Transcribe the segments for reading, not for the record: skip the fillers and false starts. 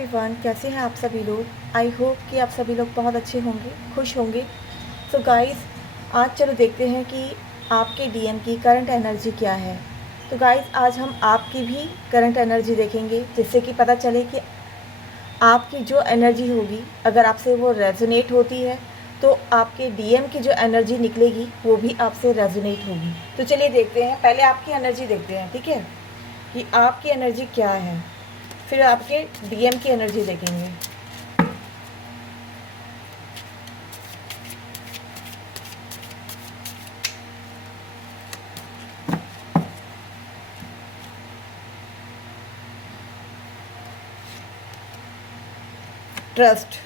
Everyone, कैसे हैं आप सभी लोग। आई होप कि आप सभी लोग बहुत अच्छे होंगे, खुश होंगे। सो गाइस, आज चलो देखते हैं कि आपके डीएम की करंट एनर्जी क्या है। तो गाइस, आज हम आपकी भी करंट एनर्जी देखेंगे, जिससे कि पता चले कि आपकी जो एनर्जी होगी, अगर आपसे वो रेजोनेट होती है तो आपके डीएम की जो एनर्जी निकलेगी वो भी आपसे रेजोनेट होगी। तो चलिए देखते हैं, पहले आपकी एनर्जी देखते हैं, ठीक है, कि आपकी एनर्जी क्या है, फिर आपके डीएम की एनर्जी देखेंगे। ट्रस्ट,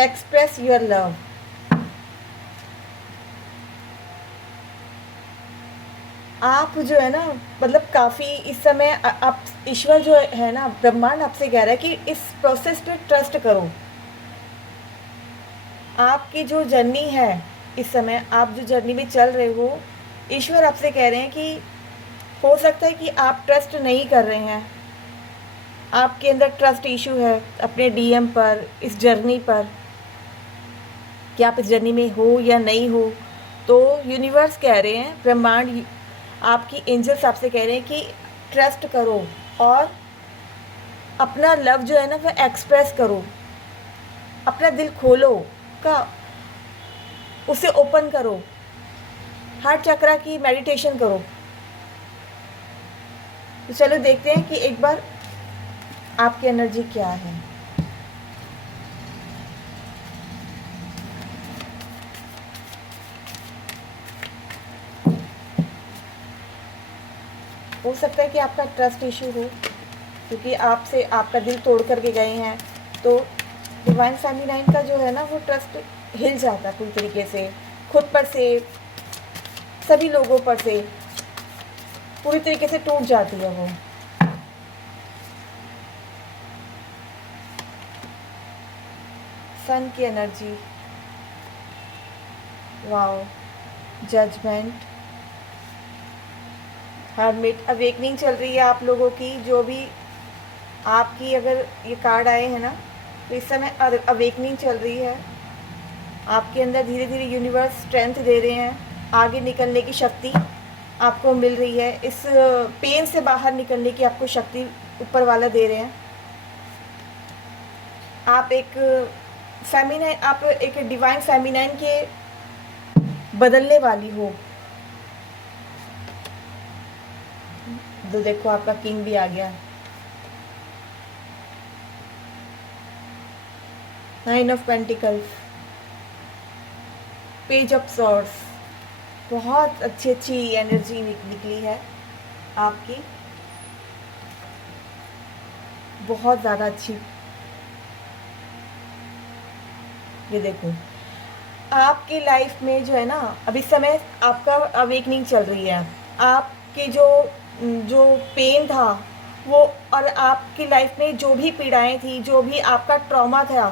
एक्सप्रेस योर लव, आप जो है ना, मतलब काफ़ी इस समय आप, ईश्वर जो है ना, ब्रह्मांड आपसे कह रहा है कि इस प्रोसेस पे ट्रस्ट करो। आपकी जो जर्नी है, इस समय आप जो जर्नी में चल रहे हो, ईश्वर आपसे कह रहे हैं कि हो सकता है कि आप ट्रस्ट नहीं कर रहे हैं, आपके अंदर ट्रस्ट इशू है अपने डीएम पर, इस जर्नी पर, कि आप इस जर्नी में हो या नहीं हो। तो यूनिवर्स कह रहे हैं, ब्रह्मांड, आपकी एंजल्स आपसे कह रहे हैं कि ट्रस्ट करो और अपना लव जो है ना वो एक्सप्रेस करो, अपना दिल खोलो का, उसे ओपन करो, हार्ट चक्रा की मेडिटेशन करो। तो चलो देखते हैं कि एक बार आपकी एनर्जी क्या है। हो सकता है कि आपका ट्रस्ट इशू हो, क्योंकि आपसे आपका दिल तोड़ करके गए हैं। तो डिवाइन फेमिनाइन का जो है ना वो ट्रस्ट हिल जाता है पूरी तरीके से, खुद पर से, सभी लोगों पर से पूरी तरीके से टूट जाती है वो। सन की energy, wow, judgement, hermit, awakening चल रही है आप लोगों की। जो भी आपकी अगर ये कार्ड आए हैं ना, तो इस समय अवेकनिंग चल रही है आपके अंदर। धीरे धीरे यूनिवर्स स्ट्रेंथ दे रहे हैं, आगे निकलने की शक्ति आपको मिल रही है, इस पेन से बाहर निकलने की आपको शक्ति ऊपर वाला दे रहे हैं। आप एक फेमिनाइन, आप एक डिवाइन फेमिनाइन के बदलने वाली हो। तो देखो, आपका किंग भी आ गया। Nine of pentacles, page of swords, बहुत अच्छी अच्छी एनर्जी निकली है आपकी, बहुत ज़्यादा अच्छी। ये देखो, आपकी लाइफ में जो है ना, अभी समय आपका अवेकनिंग चल रही है। आपकी जो जो पेन था वो, और आपकी लाइफ में जो भी पीड़ाएं थी, जो भी आपका ट्रॉमा था,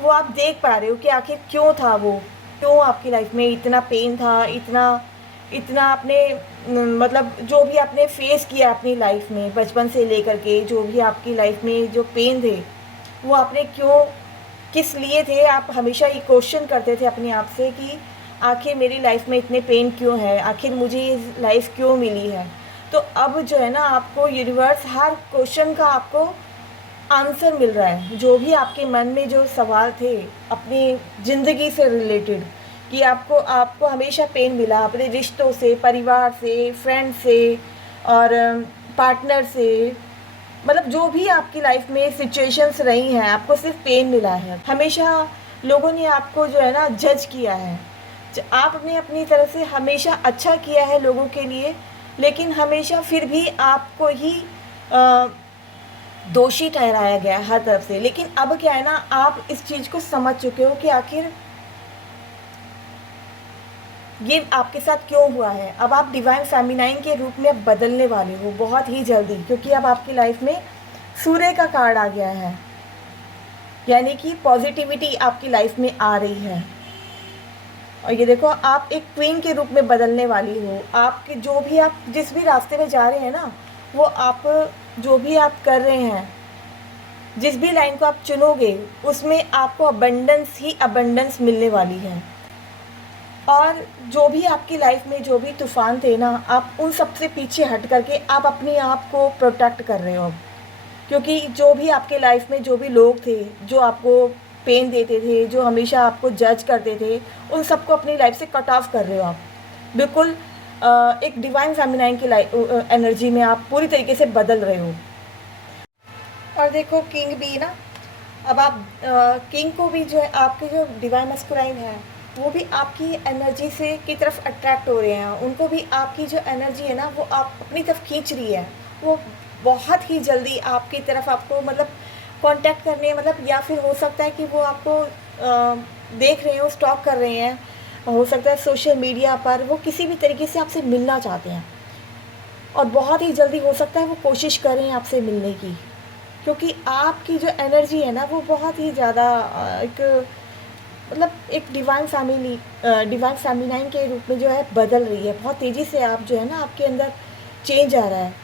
वो आप देख पा रहे हो कि आखिर क्यों था वो, क्यों आपकी लाइफ में इतना पेन था, इतना इतना आपने मतलब जो भी आपने फेस किया अपनी लाइफ में, बचपन से लेकर के जो भी आपकी लाइफ में जो पेन थे, वो आपने क्यों, किस लिए थे। आप हमेशा ये क्वेश्चन करते थे अपने आप से कि आखिर मेरी लाइफ में इतने पेन क्यों है, आखिर मुझे ये लाइफ क्यों मिली है। तो अब जो है ना, आपको यूनिवर्स हर क्वेश्चन का आपको आंसर मिल रहा है। जो भी आपके मन में जो सवाल थे अपनी ज़िंदगी से रिलेटेड, कि आपको आपको हमेशा पेन मिला अपने रिश्तों से, परिवार से, फ्रेंड से और पार्टनर से, मतलब जो भी आपकी लाइफ में सिचुएशंस रही हैं, आपको सिर्फ पेन मिला है। हमेशा लोगों ने आपको जो है ना जज किया है। आपने अपनी तरफ से हमेशा अच्छा किया है लोगों के लिए, लेकिन हमेशा फिर भी आपको ही दोषी ठहराया गया है हर तरफ से। लेकिन अब क्या है ना, आप इस चीज़ को समझ चुके हो कि आखिर ये आपके साथ क्यों हुआ है। अब आप डिवाइन फेमिनाइन के रूप में बदलने वाले हो बहुत ही जल्दी, क्योंकि अब आपकी लाइफ में सूर्य का कार्ड आ गया है, यानी कि पॉजिटिविटी आपकी लाइफ में आ रही है। और ये देखो आप एक क्वीन के रूप में बदलने वाली हो। आपके जो भी आप जिस भी रास्ते में जा रहे हैं ना, वो आप जो भी आप कर रहे हैं, जिस भी लाइन को आप चुनोगे उसमें आपको अबंडेंस ही अबंडेंस मिलने वाली है। और जो भी आपकी लाइफ में जो भी तूफ़ान थे ना, आप उन सब से पीछे हट करके आप अपने आप को प्रोटेक्ट कर रहे हो अब। क्योंकि जो भी आपके लाइफ में जो भी लोग थे, जो आपको पेन देते थे, जो हमेशा आपको जज करते थे, उन सबको अपनी लाइफ से कट ऑफ कर रहे हो आप। बिल्कुल एक डिवाइन फेमिनाइन की एनर्जी में आप पूरी तरीके से बदल रहे हो। और देखो किंग भी ना, अब आप किंग को भी जो है, आपके जो डिवाइन मस्कुलाइन है वो भी आपकी एनर्जी से की तरफ अट्रैक्ट हो रहे हैं। उनको भी आपकी जो एनर्जी है ना, वो आप अपनी तरफ खींच रही है। वो बहुत ही जल्दी आपकी तरफ आपको मतलब कांटेक्ट करने, मतलब या फिर हो सकता है कि वो आपको देख रहे हो, स्टॉक कर रहे हैं, हो सकता है सोशल मीडिया पर वो किसी भी तरीके से आपसे मिलना चाहते हैं। और बहुत ही जल्दी हो सकता है वो कोशिश करें आपसे मिलने की, क्योंकि आपकी जो एनर्जी है ना वो बहुत ही ज़्यादा एक मतलब एक डिवाइन फेमिनाइन के रूप में जो है बदल रही है। बहुत तेज़ी से आप जो है ना, आपके अंदर चेंज आ रहा है।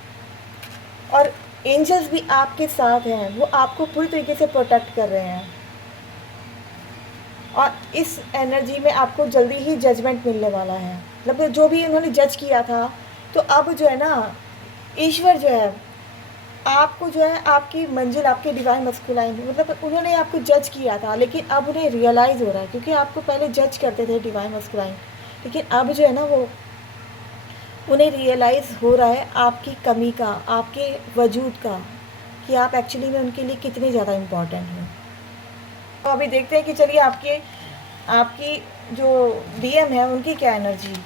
और एंजल्स भी आपके साथ हैं, वो आपको पूरी तरीके से प्रोटेक्ट कर रहे हैं। और इस एनर्जी में आपको जल्दी ही जजमेंट मिलने वाला है। मतलब जो भी उन्होंने जज किया था, तो अब जो है ना, ईश्वर जो है आपको जो है आपकी मंजिल, आपके डिवाइन मस्कुलाइन, मतलब उन्होंने आपको जज किया था, लेकिन अब उन्हें रियलाइज़ हो रहा है। क्योंकि आपको पहले जज करते थे डिवाइन मस्कुलाइन, लेकिन अब जो है ना वो उन्हें रियलाइज़ हो रहा है आपकी कमी का, आपके वजूद का, कि आप एक्चुअली में उनके लिए कितने ज़्यादा इम्पॉर्टेंट हैं। तो अभी देखते हैं कि चलिए आपकी जो डीएम है उनकी क्या एनर्जी।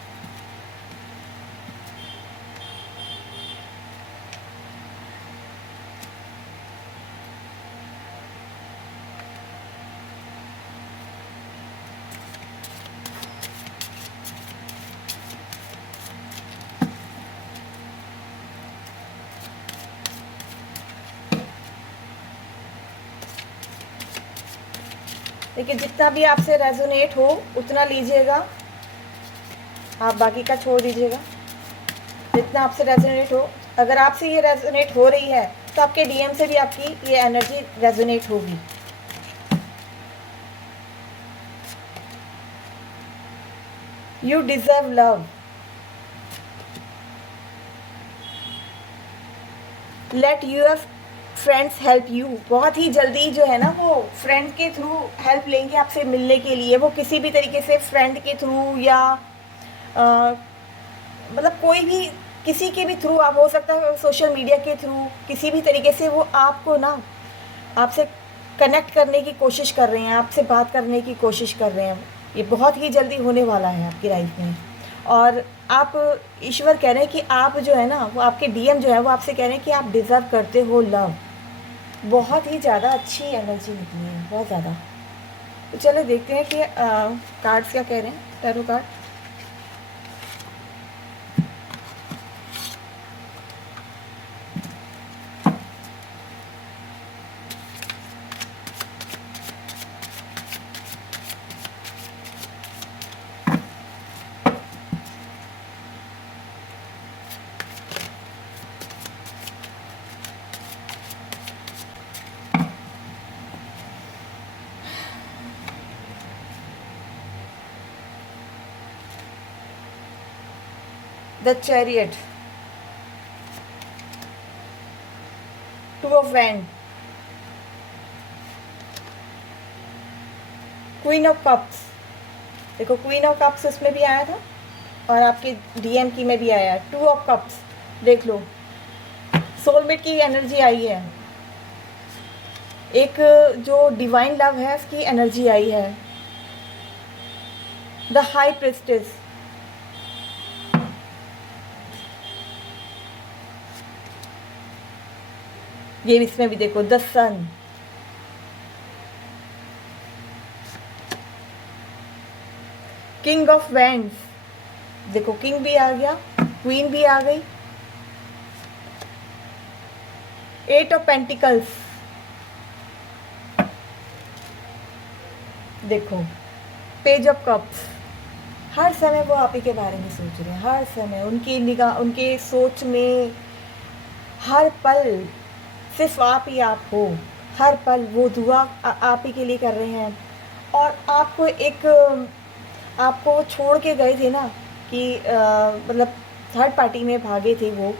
लेकिन जितना भी आपसे रेजोनेट हो उतना लीजिएगा, आप बाकी का छोड़ दीजिएगा। जितना आपसे रेजोनेट हो, अगर आपसे ये रेजोनेट हो रही है तो आपके डीएम से भी आपकी ये एनर्जी रेजोनेट होगी। You deserve love, let your friends help you. बहुत ही जल्दी जो है ना वो फ्रेंड के थ्रू हेल्प लेंगे आपसे मिलने के लिए। वो किसी भी तरीके से फ्रेंड के थ्रू या मतलब कोई भी किसी के भी थ्रू, आप हो सकता है सोशल मीडिया के थ्रू, किसी भी तरीके से वो आपको ना आपसे कनेक्ट करने की कोशिश कर रहे हैं, आपसे बात करने की कोशिश कर रहे हैं। ये बहुत ही जल्दी होने वाला है आपकी लाइफ में। और आप, ईश्वर कह रहे हैं कि आप जो है ना, वो आपके डीएम जो है वो आपसे कह रहे हैं कि आप डिज़र्व करते हो लव। बहुत ही ज़्यादा अच्छी एनर्जी निकली है, बहुत ज़्यादा। तो चलो देखते हैं कि कार्ड्स क्या कह रहे हैं, tarot card. The Chariot, Two of Wands, queen of cups. देखो क्वीन ऑफ कप्स उसमें भी आया था और आपके डीएम की में भी आया है। टू ऑफ कप्स देख लो, सोलमेट की एनर्जी आई है। एक जो डिवाइन लव है उसकी एनर्जी आई है। द हाई प्रिस्टेस, ये इसमें भी देखो the sun, king of wands, देखो किंग भी आ गया, क्वीन भी आ गई। एट ऑफ पेंटिकल्स, देखो पेज ऑफ कप्स, हर समय वो आप ही के बारे में सोच रहे हैं, हर समय उनकी निगाह, उनके सोच में हर पल सिर्फ आप ही आप हो। हर पल वो दुआ आप ही के लिए कर रहे हैं। और आपको एक आपको वो छोड़ के गए थे ना कि मतलब थर्ड पार्टी में भागे थे वो,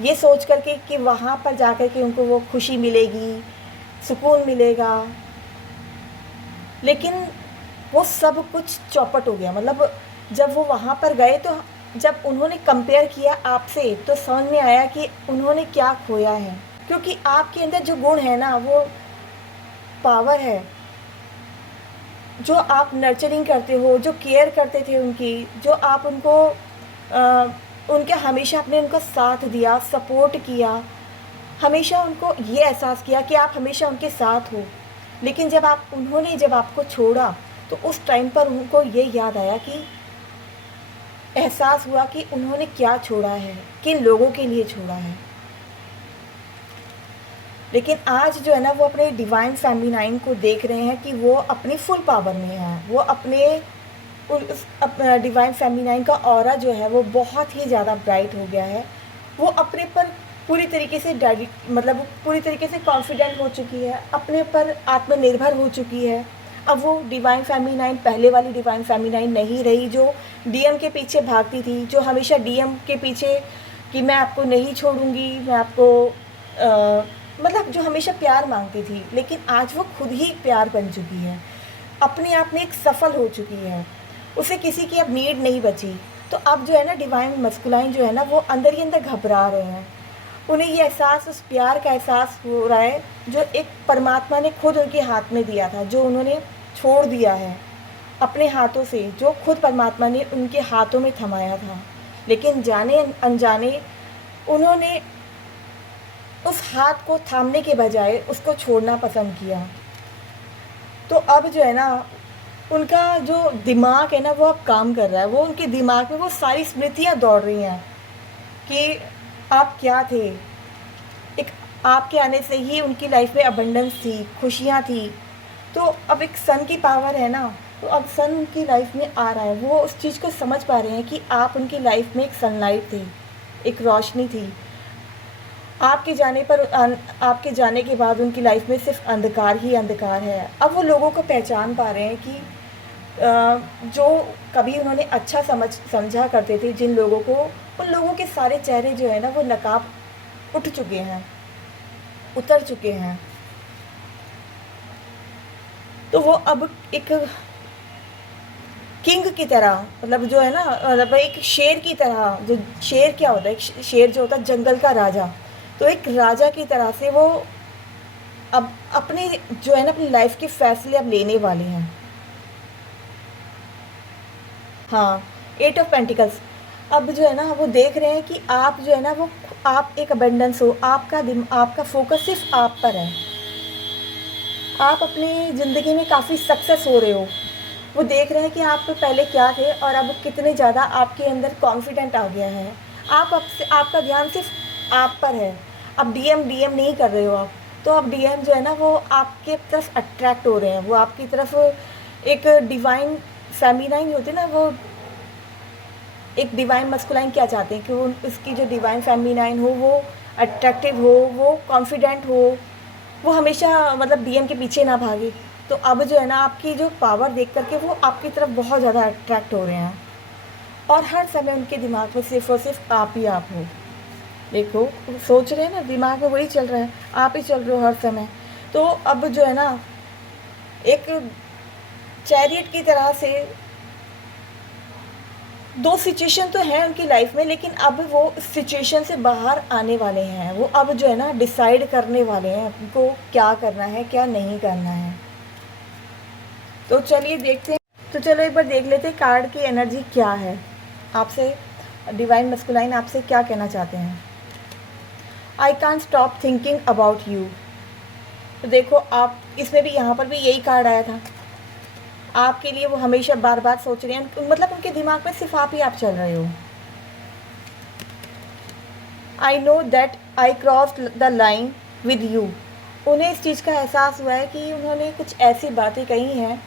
ये सोच कर के कि वहाँ पर जा कर के उनको वो खुशी मिलेगी, सुकून मिलेगा। लेकिन वो सब कुछ चौपट हो गया। मतलब जब वो वहाँ पर गए तो जब उन्होंने कंपेयर किया आपसे तो समझ में आया कि उन्होंने क्या खोया है। क्योंकि आपके अंदर जो गुण है ना, वो पावर है, जो आप नर्चरिंग करते हो, जो केयर करते थे उनकी, जो आप उनको उनके हमेशा आपने उनका साथ दिया, सपोर्ट किया, हमेशा उनको ये एहसास किया कि आप हमेशा उनके साथ हो। लेकिन उन्होंने जब आपको छोड़ा तो उस टाइम पर उनको ये याद आया कि एहसास हुआ कि उन्होंने क्या छोड़ा है, किन लोगों के लिए छोड़ा है। लेकिन आज जो है ना, वो अपने डिवाइन फेमिनाइन को देख रहे हैं कि वो अपनी फुल पावर में है। वो अपने डिवाइन फेमिनाइन का ऑरा जो है वो बहुत ही ज़्यादा ब्राइट हो गया है। वो अपने पर पूरी तरीके से मतलब पूरी तरीके से कॉन्फिडेंट हो चुकी है, अपने पर आत्मनिर्भर हो चुकी है। अब वो डिवाइन फेमिनाइन पहले वाली डिवाइन फेमिनाइन नहीं रही जो डीएम के पीछे भागती थी, जो हमेशा डीएम के पीछे कि मैं आपको नहीं छोड़ूंगी, मैं आपको मतलब जो हमेशा प्यार मांगती थी। लेकिन आज वो खुद ही प्यार बन चुकी है, अपने आप में एक सफल हो चुकी है, उसे किसी की अब नीड नहीं बची। तो अब जो है ना, डिवाइन मस्कुलाइन जो है ना, वो अंदर ही अंदर घबरा रहे हैं। उन्हें ये एहसास, उस प्यार का एहसास हो रहा है जो एक परमात्मा ने खुद उनके हाथ में दिया था, जो उन्होंने छोड़ दिया है अपने हाथों से, जो खुद परमात्मा ने उनके हाथों में थमाया था। लेकिन जाने अनजाने उन्होंने उस हाथ को थामने के बजाय उसको छोड़ना पसंद किया। तो अब जो है ना, उनका जो दिमाग है ना, वो अब काम कर रहा है। वो उनके दिमाग में वो सारी स्मृतियाँ दौड़ रही हैं कि आप क्या थे। एक आपके आने से ही उनकी लाइफ में अबंडेंस थी, खुशियाँ थी। तो अब एक सन की पावर है ना, तो अब सन उनकी लाइफ में आ रहा है। वो उस चीज़ को समझ पा रहे हैं कि आप उनकी लाइफ में एक सनलाइट थे, एक रोशनी थी। आपके जाने के बाद उनकी लाइफ में सिर्फ अंधकार ही अंधकार है। अब वो लोगों को पहचान पा रहे हैं कि जो कभी उन्होंने अच्छा समझा करते थे जिन लोगों को, उन लोगों के सारे चेहरे जो है ना, वो नकाब उठ चुके हैं, उतर चुके हैं। तो वो अब एक किंग की तरह, मतलब जो है ना, मतलब एक शेर की तरह, जो शेर क्या होता है, एक शेर जो होता है जंगल का राजा, तो एक राजा की तरह से वो अब अपनी जो है ना, अपनी लाइफ के फैसले अब लेने वाले हैं। हाँ, 8 ऑफ पेंटिकल्स। अब जो है ना, वो देख रहे हैं कि आप जो है ना, वो आप एक अबेंडेंस हो, आपका फोकस सिर्फ आप पर है। आप अपनी ज़िंदगी में काफ़ी सक्सेस हो रहे हो। वो देख रहे हैं कि आप पहले क्या थे और अब कितने ज़्यादा आपके अंदर कॉन्फिडेंट आ गया है। आपका ध्यान सिर्फ आप पर है। अब डीएम नहीं कर रहे हो आप। तो अब डीएम जो है ना, वो आपके तरफ अट्रैक्ट हो रहे हैं। वो आपकी तरफ एक डिवाइन फेमिनाइन होती है ना, वो एक डिवाइन मस्कुलाइन क्या चाहते हैं कि वो उसकी जो डिवाइन फेमिनाइन हो वो अट्रैक्टिव हो, वो कॉन्फिडेंट हो, वो हमेशा मतलब डीएम के पीछे ना भागे। तो अब जो है ना, आपकी जो पावर देख करके वो आपकी तरफ बहुत ज़्यादा अट्रैक्ट हो रहे हैं। और हर समय उनके दिमाग में सिर्फ और सिर्फ आप ही आप हो। देखो, सोच रहे हैं ना, दिमाग में वही चल रहा है, आप ही चल रहे हो हर समय। तो अब जो है ना, एक चैरियट की तरह से 2 सिचुएशन तो हैं उनकी लाइफ में, लेकिन अब वो इस सिचुएशन से बाहर आने वाले हैं। वो अब जो है ना, डिसाइड करने वाले हैं उनको क्या करना है, क्या नहीं करना है। तो चलिए देखते हैं। तो चलो एक बार देख लेते हैं कार्ड की एनर्जी क्या है। आपसे डिवाइन मस्कुलाइन आपसे क्या कहना चाहते हैं। I can't stop thinking about you. तो देखो, आप इसमें भी, यहाँ पर भी यही कार्ड आया था। आपके लिए वो हमेशा बार बार सोच रहे हैं, मतलब उनके दिमाग में सिर्फ आप ही आप चल रहे हो। I know that I cross the line with you. उन्हें इस चीज़ का एहसास हुआ है कि उन्होंने कुछ ऐसी बातें कही हैं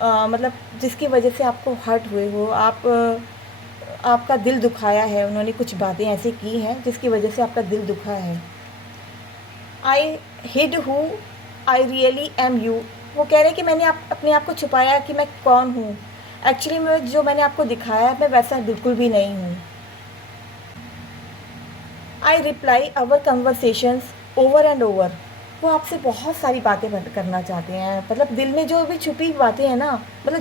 मतलब जिसकी वजह से आपको हर्ट हुए हो, आपका दिल दुखाया है, उन्होंने कुछ बातें ऐसी की हैं जिसकी वजह से आपका दिल दुखा है। I hid who I really am you, वो कह रहे हैं कि मैंने अपने आप को छुपाया कि मैं कौन हूँ। एक्चुअली मैं जो मैंने आपको दिखाया है मैं वैसा बिल्कुल भी नहीं हूँ। I reply our conversations over and over, वो आपसे बहुत सारी बातें करना चाहते हैं, मतलब दिल में जो भी छुपी बातें हैं ना, मतलब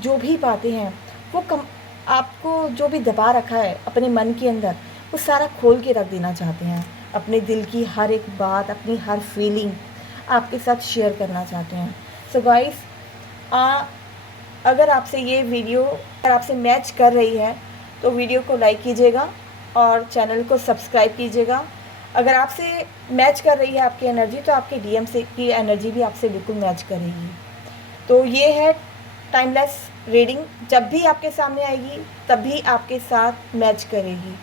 जो भी बातें हैं वो आपको जो भी दबा रखा है अपने मन के अंदर, वो सारा खोल के रख देना चाहते हैं। अपने दिल की हर एक बात, अपनी हर फीलिंग आपके साथ शेयर करना चाहते हैं। सो गाइस, अगर आपसे ये वीडियो अगर आपसे मैच कर रही है तो वीडियो को लाइक कीजिएगा और चैनल को सब्सक्राइब कीजिएगा। अगर आपसे मैच कर रही है आपकी एनर्जी तो आपके डीएम से की एनर्जी भी आपसे बिल्कुल मैच करेगी। तो ये है टाइमलेस रीडिंग, जब भी आपके सामने आएगी तभी आपके साथ मैच करेगी।